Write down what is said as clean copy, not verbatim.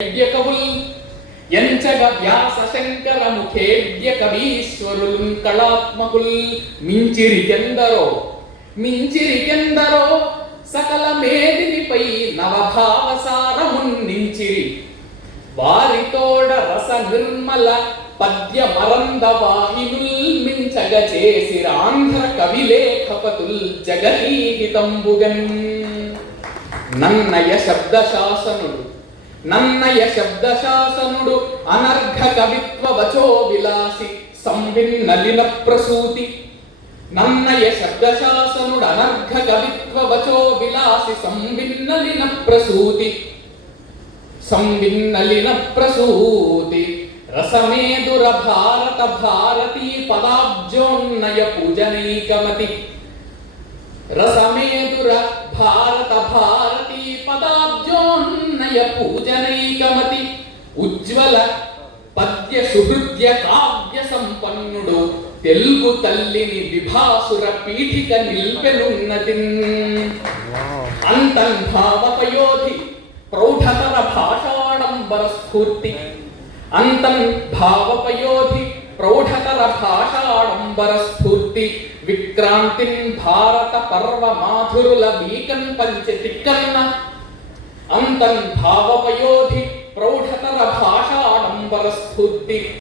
కవుల్ ఎంచగ వ్యాస శంకర ముఖేద్య కవీశ్వరులు కళాత్మకుల్ మించిరికెందరో సకల మేదినిపై నవభావసారమున్నించిరి వారితోడ రస నిర్మల పద్య మరంద వాహినుల్ మించగ చేసిర ఆంధ్ర కవిలేఖపతుల్ జగదీహితంబుగన్ నన్నయ శబ్దశాసనుడు అనర్ఘ కవిత్వ వచో విలాసి సంవిన్నలిన ప్రసూతి నన్నయ శబ్దశాసనుడు అనర్ఘ కవిత్వ వచో విలాసి సంవిన్నలిన ప్రసూతి రసమేదుర భారత భారతీ పదాబ్జోన్నయ పూజనైకమతి రసమేదుర భారత భారతీ పదాబ్జోన్నయ పూజనైకమతి ఉజ్వల పద్య సుహృద్య కావ్య సంపన్నుడు తెలుగు తల్లిని విభాసుర పీఠిక నిల్పెనున్నతిన్ అంతన్ భావపయోధి ప్రౌఢతర భాషాడంబర స్ఫూర్తి అంతన్ భావపయోధి ప్రౌఢతర భాషాడంబర స్ఫూర్తి విక్రాంతిన్ భారత పర్వ మాధురుల వీకన్ పంచతిక్కన్న అంతన్ భావపయోధి ప్రౌఢతర భాషాడంబర స్ఫూర్తి